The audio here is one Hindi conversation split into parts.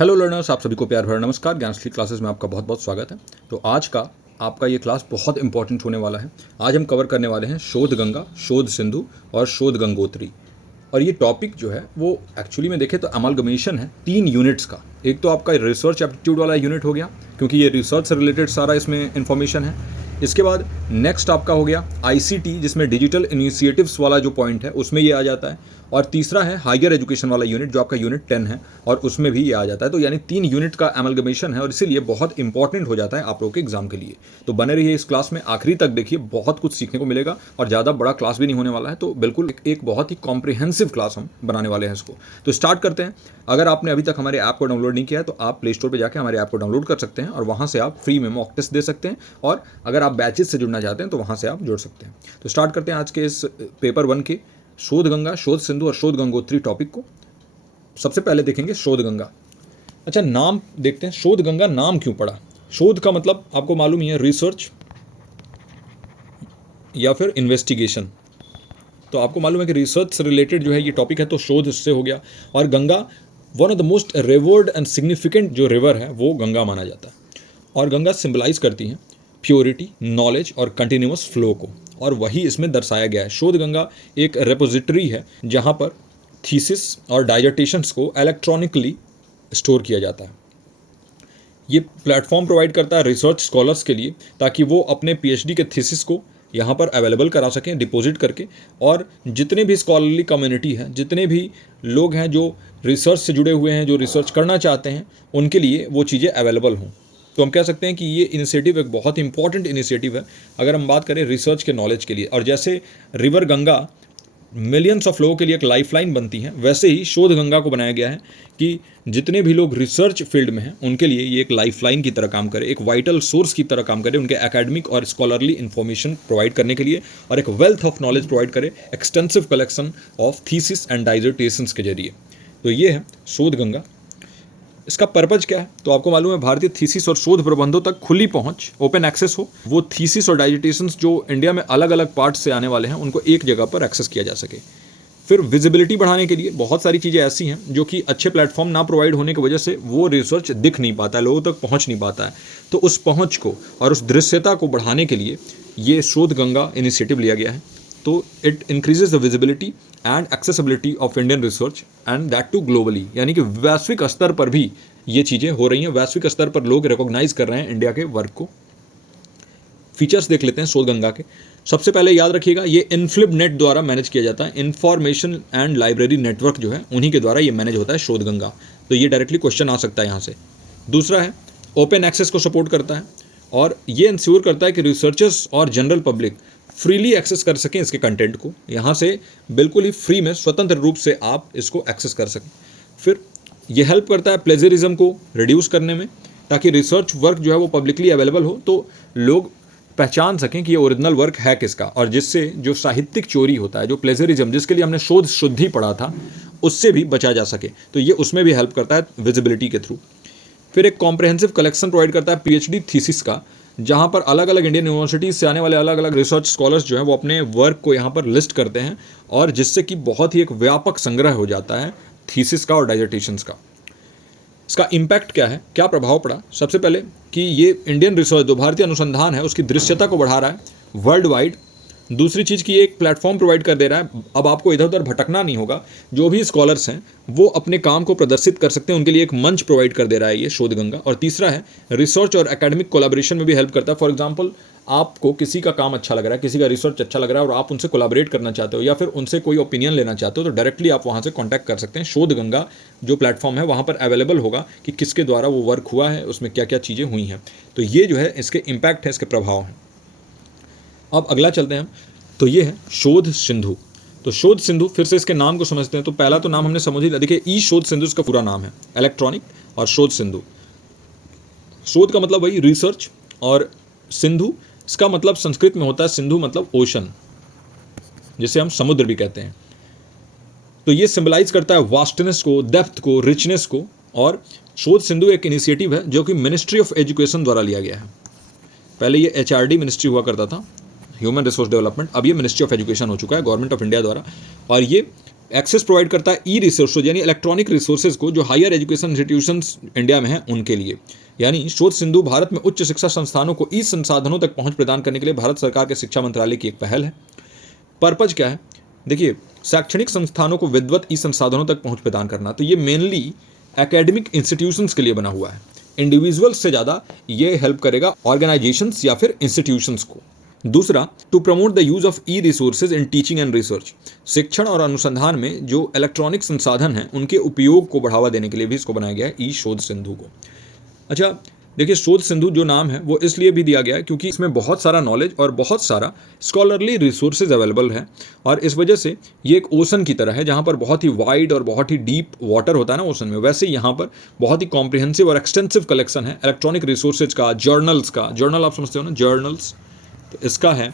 हेलो लर्नर्स, आप सभी को प्यार भरा नमस्कार। ज्ञानश्री क्लासेस में आपका बहुत बहुत स्वागत है। तो आज का आपका ये क्लास बहुत इंपॉर्टेंट होने वाला है। आज हम कवर करने वाले हैं शोध गंगा, शोध सिंधु और शोध गंगोत्री। और ये टॉपिक जो है वो एक्चुअली में देखें तो अमालगमेशन है 3 यूनिट्स का। एक तो आपका रिसर्च एप्टीट्यूड वाला यूनिट हो गया, क्योंकि ये रिसर्च से रिलेटेड सारा इसमें इन्फॉर्मेशन है। इसके बाद नेक्स्ट आपका हो गया आईसीटी, जिसमें डिजिटल इनिशिएटिव्स वाला जो पॉइंट है उसमें ये आ जाता है। और तीसरा है हायर एजुकेशन वाला यूनिट, जो आपका यूनिट 10 है, और उसमें भी ये आ जाता है। तो यानी 3 यूनिट का एमलगमेशन है और इसीलिए बहुत इंपॉर्टेंट हो जाता है आप लोगों के एग्जाम के लिए। तो बने रहिए इस क्लास में, आखिरी तक देखिए, बहुत कुछ सीखने को मिलेगा। और ज़्यादा बड़ा क्लास भी नहीं होने वाला है, तो बिल्कुल एक बहुत ही कॉम्प्रिहेंसिव क्लास हम बनाने वाले हैं इसको। तो स्टार्ट करते हैं। अगर आपने अभी तक हमारे ऐप को डाउनलोड नहीं किया है तो आप प्ले स्टोर पर जाकर हमारे ऐप को डाउनलोड कर सकते हैं और वहाँ से आप फ्री में मॉक टेस्ट दे सकते हैं। और अगर आप बैचेस से जुड़ना चाहते हैं तो वहाँ से आप जुड़ सकते हैं। तो स्टार्ट करते हैं आज के इस पेपर 1 के शोध गंगा, शोध सिंधु और शोध गंगोत्री टॉपिक को। सबसे पहले देखेंगे शोध गंगा। अच्छा, नाम देखते हैं। शोध गंगा नाम क्यों पड़ा? शोध का मतलब आपको मालूम ही है, रिसर्च या फिर इन्वेस्टिगेशन। तो आपको मालूम है कि रिसर्च से रिलेटेड जो है ये टॉपिक है, तो शोध इससे हो गया। और Ganga one of the most revered and significant जो रिवर है वो गंगा माना जाता है। और गंगा सिंबलाइज करती हैं प्योरिटी, नॉलेज और कंटिन्यूअस फ्लो को, और वही इसमें दर्शाया गया है। शोध गंगा एक रेपोजिटरी है जहाँ पर थीसिस और डाइजर्टेशंस को इलेक्ट्रॉनिकली स्टोर किया जाता है। ये प्लेटफॉर्म प्रोवाइड करता है रिसर्च स्कॉलर्स के लिए, ताकि वो अपने पीएचडी के थीसिस को यहाँ पर अवेलेबल करा सकें डिपॉजिट करके। और जितने भी स्कॉलरली कम्युनिटी है, जितने भी लोग हैं जो रिसर्च से जुड़े हुए हैं, जो रिसर्च करना चाहते हैं, उनके लिए वो चीज़ें अवेलेबल हों। तो हम कह सकते हैं कि ये इनिशिएटिव एक बहुत इंपॉर्टेंट इनिशिएटिव है अगर हम बात करें रिसर्च के नॉलेज के लिए। और जैसे रिवर गंगा मिलियंस ऑफ लोगों के लिए एक लाइफलाइन बनती हैं, वैसे ही शोध गंगा को बनाया गया है कि जितने भी लोग रिसर्च फील्ड में हैं उनके लिए ये एक लाइफलाइन की तरह काम करे, एक वाइटल सोर्स की तरह काम करे, उनके एकेडमिक और स्कॉलरली इन्फॉर्मेशन प्रोवाइड करने के लिए, और एक वेल्थ ऑफ नॉलेज प्रोवाइड करे extensive collection of thesis and dissertations के जरिए। तो ये है शोध गंगा। इसका पर्पज क्या है? तो आपको मालूम है, भारतीय थीसिस और शोध प्रबंधों तक खुली पहुंच, ओपन एक्सेस हो। वो थीसिस और डाइजर्टेशंस जो इंडिया में अलग अलग पार्ट से आने वाले हैं उनको एक जगह पर एक्सेस किया जा सके। फिर विजिबिलिटी बढ़ाने के लिए बहुत सारी चीज़ें ऐसी हैं जो कि अच्छे प्लेटफॉर्म ना प्रोवाइड होने की वजह से वो रिसर्च दिख नहीं पाता है, लोगों तक पहुँच नहीं पाता है। तो उस पहुँच को और उस दृश्यता को बढ़ाने के लिए ये शोध गंगा इनिशिएटिव लिया गया है। तो it increases the visibility and accessibility of Indian research and that too globally, यानी कि वैश्विक स्तर पर भी ये चीज़ें हो रही हैं। वैश्विक स्तर पर लोग रिकॉग्नाइज कर रहे हैं इंडिया के वर्क को। फीचर्स देख लेते हैं शोध गंगा के। सबसे पहले याद रखिएगा, ये इनफ्लिप नेट द्वारा मैनेज किया जाता है। इंफॉर्मेशन एंड लाइब्रेरी नेटवर्क जो है उन्हीं के द्वारा ये मैनेज होता है शोध गंगा। तो ये डायरेक्टली क्वेश्चन आ सकता है यहाँ से। दूसरा है ओपन एक्सेस को सपोर्ट करता है, और ये इंश्योर करता है कि रिसर्चर्स और जनरल पब्लिक फ्रीली एक्सेस कर सकें इसके कंटेंट को। यहाँ से बिल्कुल ही फ्री में स्वतंत्र रूप से आप इसको एक्सेस कर सकें। फिर ये हेल्प करता है प्लेजरिज्म को रिड्यूस करने में, ताकि रिसर्च वर्क जो है वो पब्लिकली अवेलेबल हो, तो लोग पहचान सकें कि ये ओरिजिनल वर्क है किसका, और जिससे जो साहित्यिक चोरी होता है, जो प्लेजरिज्म जिसके लिए हमने शोध शुद्धि पढ़ा था, उससे भी बचा जा सके। तो ये उसमें भी हेल्प करता है विजिबिलिटी के थ्रू। फिर एक कॉम्प्रहेंसिव कलेक्शन प्रोवाइड करता है पीएचडी थीसिस का, जहाँ पर अलग अलग इंडियन यूनिवर्सिटीज़ से आने वाले अलग अलग रिसर्च स्कॉलर्स जो हैं वो अपने वर्क को यहाँ पर लिस्ट करते हैं, और जिससे कि बहुत ही एक व्यापक संग्रह हो जाता है थीसिस का और डाइजर्टेशंस का। इसका इम्पैक्ट क्या है, क्या प्रभाव पड़ा? सबसे पहले कि ये इंडियन रिसर्च, जो भारतीय अनुसंधान है, उसकी दृश्यता को बढ़ा रहा है वर्ल्ड वाइड। दूसरी चीज़ की एक प्लेटफॉर्म प्रोवाइड कर दे रहा है, अब आपको इधर उधर भटकना नहीं होगा। जो भी स्कॉलर्स हैं वो अपने काम को प्रदर्शित कर सकते हैं, उनके लिए एक मंच प्रोवाइड कर दे रहा है ये शोध गंगा। और तीसरा है रिसर्च और एकेडमिक कोलैबोरेशन में भी हेल्प करता है। फॉर एग्जांपल, आपको किसी का काम अच्छा लग रहा है, किसी का रिसर्च अच्छा लग रहा है, और आप उनसे कोलैबोरेट करना चाहते हो या फिर उनसे कोई ओपिनियन लेना चाहते हो, तो डायरेक्टली आप वहाँ से कॉन्टैक्ट कर सकते हैं। शोध गंगा जो प्लेटफॉर्म है वहाँ पर अवेलेबल होगा कि किसके द्वारा वो वर्क हुआ है, उसमें क्या क्या चीज़ें हुई हैं। तो ये जो है इसके इम्पैक्ट है, इसके प्रभाव हैं। अब अगला चलते हैं हम। तो ये है शोध सिंधु। तो शोध सिंधु, फिर से इसके नाम को समझते हैं। तो पहला तो नाम हमने समझ ही लिया। देखिए, ई शोध सिंधु इसका पूरा नाम है, इलेक्ट्रॉनिक, और शोध सिंधु। शोध का मतलब वही रिसर्च, और सिंधु इसका मतलब संस्कृत में होता है, सिंधु मतलब ओशन, जिसे हम समुद्र भी कहते हैं। तो ये सिंबलाइज करता है वास्टनेस को, डेप्थ को, रिचनेस को। और शोध सिंधु एक इनिशिएटिव है जो कि मिनिस्ट्री ऑफ एजुकेशन द्वारा लिया गया है। पहले ये एचआरडी मिनिस्ट्री हुआ करता था, ह्यूमन रिसोर्स डेवलपमेंट। अब ये मिनिस्ट्री ऑफ एजुकेशन हो चुका है गवर्नमेंट ऑफ इंडिया द्वारा। और ये एक्सेस प्रोवाइड करता है ई रिसोर्सेज यानी इलेक्ट्रॉनिक रिसोर्सेज को जो हायर एजुकेशन इंस्टीट्यूशंस इंडिया में हैं उनके लिए। यानी शोध सिंधु भारत में उच्च शिक्षा संस्थानों को ई संसाधनों तक पहुंच प्रदान करने के लिए भारत सरकार के शिक्षा मंत्रालय की एक पहल है। पर्पज क्या है? देखिए, शैक्षणिक संस्थानों को विद्वत ई संसाधनों तक पहुंच प्रदान करना, तो ये मेनली एकेडमिक इंस्टीट्यूशंस के लिए बना हुआ है। इंडिविजुअल्स से ज़्यादा ये हेल्प करेगा ऑर्गेनाइजेशंस या फिर इंस्टीट्यूशंस को। दूसरा, to promote the use of e resources in teaching and research. शिक्षण और अनुसंधान में जो इलेक्ट्रॉनिक संसाधन हैं उनके उपयोग को बढ़ावा देने के लिए भी इसको बनाया गया है ई शोध सिंधु को। अच्छा, देखिए, शोध सिंधु जो नाम है वो इसलिए भी दिया गया है क्योंकि इसमें बहुत सारा नॉलेज और बहुत सारा स्कॉलरली रिसोर्सेज अवेलेबल है, और इस वजह से ये एक ओशन की तरह है जहाँ पर बहुत ही वाइड और बहुत ही डीप वाटर होता है ना ओशन में, वैसे यहाँ पर बहुत ही कॉम्प्रिहेंसिव और एक्सटेंसिव कलेक्शन है इलेक्ट्रॉनिक रिसोर्सेज का, जर्नल्स का। जर्नल आप समझते हो ना, जर्नल्स, तो इसका है।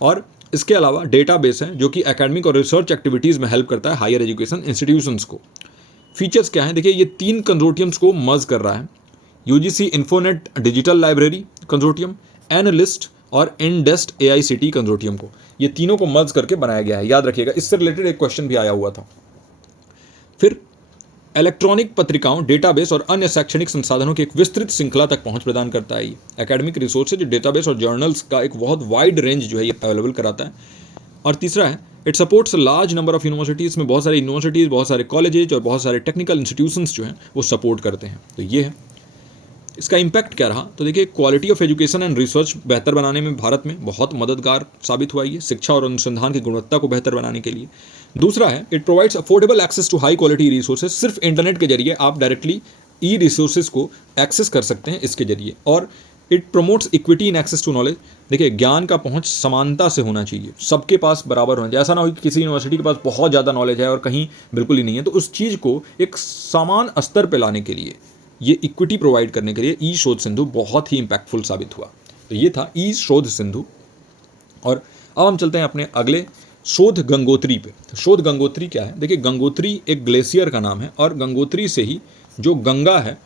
और इसके अलावा डेटाबेस है जो कि एकेडमिक और रिसर्च एक्टिविटीज़ में हेल्प करता है हायर एजुकेशन इंस्टीट्यूशंस को। फीचर्स क्या हैं? देखिए, ये 3 कंसोर्टियम्स को मर्ज कर रहा है। UGC INFONET digital library consortium, analyst और इनडेस्ट AICTE कंसोर्टियम को, ये तीनों को मर्ज करके बनाया गया है। याद रखिएगा, इससे रिलेटेड एक क्वेश्चन भी आया हुआ था। फिर इलेक्ट्रॉनिक पत्रिकाओं, डेटाबेस और अन्य शैक्षणिक संसाधनों की एक विस्तृत श्रृंखला तक पहुंच प्रदान करता है। ये एकेडमिक रिसोर्सेज, डेटाबेस और जर्नल्स का एक बहुत वाइड रेंज जो है ये अवेलेबल कराता है। और तीसरा है, it supports large number of universities, में बहुत सारी यूनिवर्सिटीज़, बहुत सारे कॉलेजेज और बहुत सारे टेक्निकल इंस्टीट्यूशंस जो हैं वो सपोर्ट करते हैं। तो ये है इसका इम्पैक्ट क्या रहा। तो देखिए, quality of education and research बेहतर बनाने में भारत में बहुत मददगार साबित हुआ ये, शिक्षा और अनुसंधान की गुणवत्ता को बेहतर बनाने के लिए। दूसरा है, it provides affordable access to high quality resources. सिर्फ इंटरनेट के जरिए आप डायरेक्टली ई रिसोर्सेज को एक्सेस कर सकते हैं इसके जरिए। और it promotes equity in access to knowledge. देखिए, ज्ञान का पहुंच समानता से होना चाहिए, सबके पास बराबर होना चाहिए। ऐसा ना हो कि किसी यूनिवर्सिटी के पास बहुत ज़्यादा नॉलेज है और कहीं बिल्कुल ही नहीं है। तो उस चीज़ को एक समान स्तर पर लाने के लिए, ये इक्विटी प्रोवाइड करने के लिए ई शोध सिंधु बहुत ही इम्पैक्टफुल साबित हुआ। तो ये था ई शोध सिंधु। और अब हम चलते हैं अपने अगले शोध गंगोत्री पे। तो शोध गंगोत्री क्या है? देखिए, गंगोत्री एक ग्लेशियर का नाम है और गंगोत्री से ही जो गंगा है,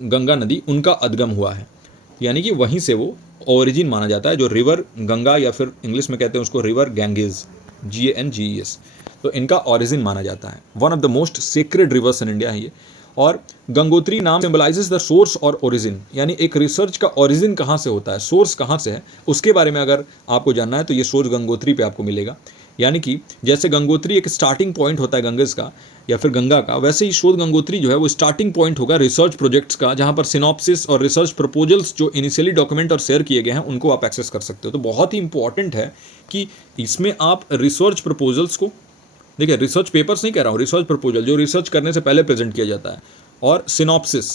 गंगा नदी, उनका उद्गम हुआ है। यानी कि वहीं से वो ओरिजिन माना जाता है, जो रिवर गंगा, या फिर इंग्लिश में कहते हैं उसको रिवर गैंगेज, GANGES। तो इनका ओरिजिन माना जाता है। One of the most sacred reverse in India है ये। और गंगोत्री नाम सिंबलाइजेस द सोर्स और ओरिजिन, यानी एक रिसर्च का ओरिजिन कहाँ से होता है, सोर्स कहाँ से है, उसके बारे में अगर आपको जानना है तो ये शोध गंगोत्री पे आपको मिलेगा। यानी कि जैसे गंगोत्री एक स्टार्टिंग पॉइंट होता है गंगेज का या फिर गंगा का, वैसे ही शोध गंगोत्री जो है वो स्टार्टिंग पॉइंट होगा रिसर्च प्रोजेक्ट्स का, जहाँ पर सिनॉप्सिस और रिसर्च प्रपोजल्स जो इनिशियली डॉक्यूमेंट और शेयर किए गए हैं उनको आप एक्सेस कर सकते हो। तो बहुत ही इंपॉर्टेंट है कि इसमें आप रिसर्च प्रपोजल्स को, देखिए, रिसर्च पेपर्स नहीं कह रहा हूँ, रिसर्च प्रपोजल जो रिसर्च करने से पहले प्रेजेंट किया जाता है, और सिनॉप्सिस,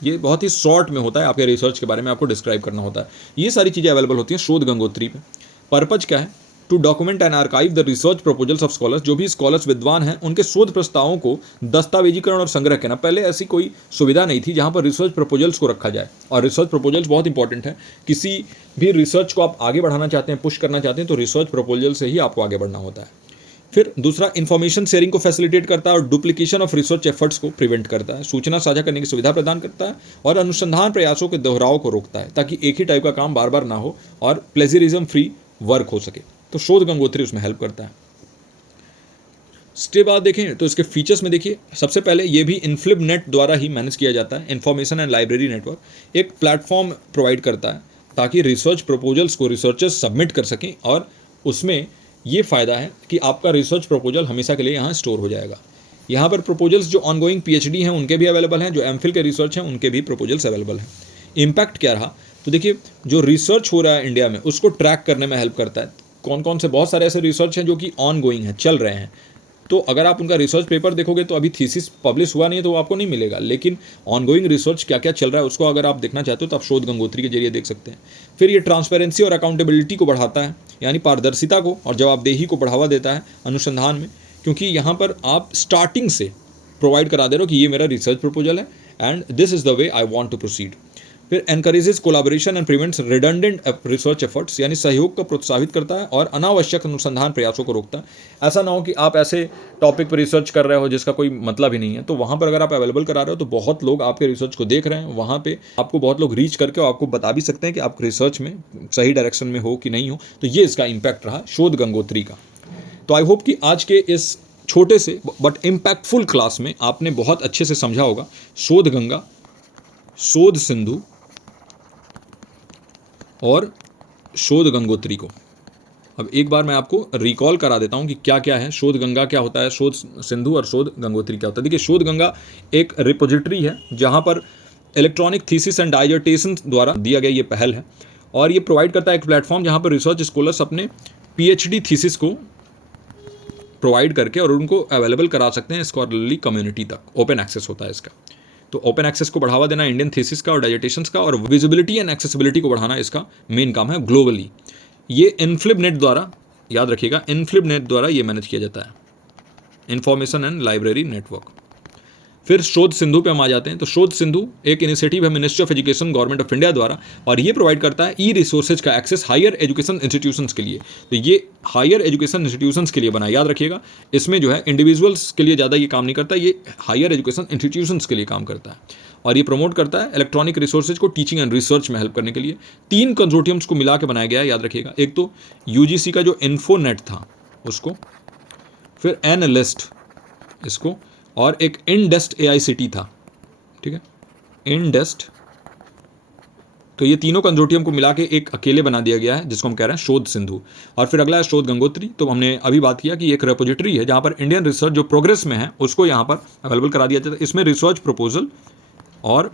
ये बहुत ही शॉर्ट में होता है, आपके रिसर्च के बारे में आपको डिस्क्राइब करना होता है। ये सारी चीज़ें अवेलेबल होती हैं शोध गंगोत्री पे। पर्पज क्या है? To document and archive the research proposals of scholars. जो भी स्कॉलर्स विद्वान हैं उनके शोध प्रस्तावों को दस्तावेजीकरण और संग्रह करना। पहले ऐसी कोई सुविधा नहीं थी जहाँ पर रिसर्च प्रपोजल्स को रखा जाए, और रिसर्च प्रपोजल्स बहुत इंपॉर्टेंट है। किसी भी रिसर्च को आप आगे बढ़ाना चाहते हैं, पुश करना चाहते हैं, तो रिसर्च प्रपोजल से ही आपको आगे बढ़ना होता है। फिर दूसरा, इन्फॉर्मेशन शेयरिंग को फैसिलिटेट करता है और डुप्लीकेशन ऑफ रिसर्च एफर्ट्स को प्रिवेंट करता है। सूचना साझा करने की सुविधा प्रदान करता है और अनुसंधान प्रयासों के दोहराव को रोकता है, ताकि एक ही टाइप का काम बार बार ना हो और प्लेजरिज्म फ्री वर्क हो सके। तो शोध गंगोत्री उसमें हेल्प करता है। इसके बाद देखें तो इसके फीचर्स में देखिए, सबसे पहले ये भी इनफ्लिब नेट द्वारा ही मैनेज किया जाता है। इन्फॉर्मेशन एंड लाइब्रेरी नेटवर्क एक प्लेटफॉर्म प्रोवाइड करता है ताकि रिसर्च प्रपोजल्स को रिसर्चर्स सबमिट कर सकें, और उसमें ये फ़ायदा है कि आपका रिसर्च प्रपोजल हमेशा के लिए यहाँ स्टोर हो जाएगा। यहाँ पर प्रपोजल्स जो ऑनगोइंग PhD हैं उनके भी अवेलेबल हैं, जो MPhil के रिसर्च हैं उनके भी प्रपोजल्स अवेलेबल हैं। इम्पैक्ट क्या रहा? तो देखिए, जो रिसर्च हो रहा है इंडिया में उसको ट्रैक करने में हेल्प करता है। कौन कौन से, बहुत सारे ऐसे रिसर्च हैं जो कि ऑनगोइंग हैं, चल रहे हैं। तो अगर आप उनका रिसर्च पेपर देखोगे तो अभी थीसिस पब्लिश हुआ नहीं है तो वो आपको नहीं मिलेगा, लेकिन ऑनगोइंग रिसर्च क्या क्या चल रहा है उसको अगर आप देखना चाहते हो तो आप शोध गंगोत्री के जरिए देख सकते हैं। फिर ये ट्रांसपेरेंसी और अकाउंटेबिलिटी को बढ़ाता है, यानी पारदर्शिता को और जवाबदेही को बढ़ावा देता है अनुसंधान में, क्योंकि यहाँ पर आप स्टार्टिंग से प्रोवाइड करा दे रहे हो कि ये मेरा रिसर्च प्रपोजल है and this is the way I want to proceed. फिर encourages collaboration and prevents redundant research efforts, यानी सहयोग को प्रोत्साहित करता है और अनावश्यक अनुसंधान प्रयासों को रोकता है। ऐसा ना हो कि आप ऐसे टॉपिक पर रिसर्च कर रहे हो जिसका कोई मतलब ही नहीं है, तो वहाँ पर अगर आप अवेलेबल करा रहे हो तो बहुत लोग आपके रिसर्च को देख रहे हैं, वहाँ पे आपको बहुत लोग रीच करके आपको बता भी सकते हैं कि आप रिसर्च में सही डायरेक्शन में हो कि नहीं हो। तो ये इसका इम्पैक्ट रहा शोध गंगोत्री का। तो आई होप कि आज के इस छोटे से बट इम्पैक्टफुल क्लास में आपने बहुत अच्छे से समझा होगा शोध गंगा, शोध सिंधु और शोध गंगोत्री को। अब एक बार मैं आपको रिकॉल करा देता हूँ कि क्या क्या है। शोध गंगा क्या होता है, शोध सिंधु और शोध गंगोत्री क्या होता है। देखिए, शोध गंगा एक रिपोजिटरी है जहाँ पर इलेक्ट्रॉनिक थीसिस एंड डाइजर्टेशन द्वारा दिया गया ये पहल है, और ये प्रोवाइड करता है एक प्लेटफॉर्म जहाँ पर रिसर्च स्कॉलर्स अपने PhD थीसिस को प्रोवाइड करके और उनको अवेलेबल करा सकते हैं स्कॉलरली कम्युनिटी तक। ओपन एक्सेस होता है इसका। तो ओपन एक्सेस को बढ़ावा देना इंडियन थीसिस का और डाइजर्टेशंस का, और विजिबिलिटी एंड एक्सेसिबिलिटी को बढ़ाना इसका मेन काम है ग्लोबली। ये इन्फ्लिबनेट द्वारा, याद रखिएगा, इन्फ्लिबनेट द्वारा ये मैनेज किया जाता है, इंफॉर्मेशन एंड लाइब्रेरी नेटवर्क। फिर शोध सिंधु पे हम आ जाते हैं। तो शोध सिंधु एक इनिशिएटिव है ministry of education government of India द्वारा, और ये प्रोवाइड करता है ई रिसोर्सेज का एक्सेस हायर एजुकेशन इंस्टीट्यूशंस के लिए। तो ये हायर एजुकेशन इंस्टीट्यूशंस के लिए बना है, याद रखिएगा। इसमें जो है इंडिविजुअल्स के लिए ज़्यादा ये काम नहीं करता, ये हायर एजुकेशन इंस्टीट्यूशंस के लिए काम करता है, और ये प्रमोट करता है इलेक्ट्रॉनिक रिसोर्सेज को टीचिंग एंड रिसर्च में हेल्प करने के लिए। 3 कंसोर्टियम्स को मिला के बनाया गया है, याद रखिएगा। एक तो UGC का जो इन्फोनेट था उसको, फिर एनलिस्ट इसको, और एक इनडेस्ट AICT था, ठीक है, इनडेस्ट। तो ये तीनों कंसोर्टियम को मिला के एक अकेले बना दिया गया है जिसको हम कह रहे हैं शोध सिंधु। और फिर अगला है शोध गंगोत्री। तो हमने अभी बात किया कि एक रेपोजिटरी है जहाँ पर इंडियन रिसर्च जो प्रोग्रेस में है उसको यहाँ पर अवेलेबल करा दिया जाता है। इसमें रिसर्च प्रपोजल और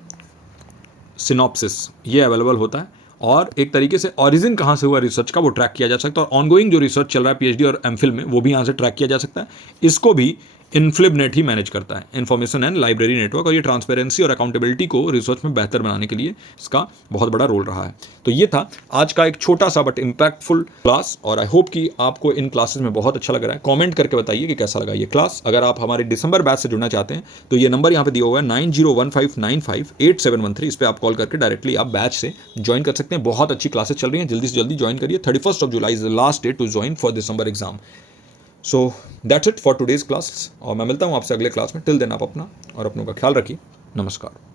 सिनॉप्सिस ये अवेलेबल होता है, और एक तरीके से ऑरिजिन कहाँ से हुआ रिसर्च का वो ट्रैक किया जा सकता है, और ऑनगोइंग जो रिसर्च चल रहा है PhD और MPhil में वो भी यहाँ से ट्रैक किया जा सकता है। इसको भी इन्फ्लिबनेट ही मैनेज करता है, इन्फॉर्मेशन एंड लाइब्रेरी नेटवर्क, और ये ट्रांसपेरेंसी और अकाउंटेबिलिटी को रिसर्च में बेहतर बनाने के लिए इसका बहुत बड़ा रोल रहा है। तो ये था आज का एक छोटा सा बट इम्पैक्टफुल क्लास, और आई होप कि आपको इन क्लासेस में बहुत अच्छा लग रहा है। कमेंट करके बताइए कि कैसा लगा ये क्लास। अगर आप हमारे दिसंबर बैच से जुड़ना चाहते हैं तो ये नंबर यहाँ पे दिया हुआ है 9015958713। इस पर आप कॉल करके डायरेक्टली आप बैच से ज्वाइन कर सकते हैं। बहुत अच्छी क्लासेस चल रही हैं, जल्दी से जल्दी ज्वाइन करिए। 31 July is the last date to join for December exam. So that's it for today's class, और मैं मिलता हूँ आपसे अगले क्लास में। टिल देन आप अपना और अपनों का ख्याल रखिए। नमस्कार।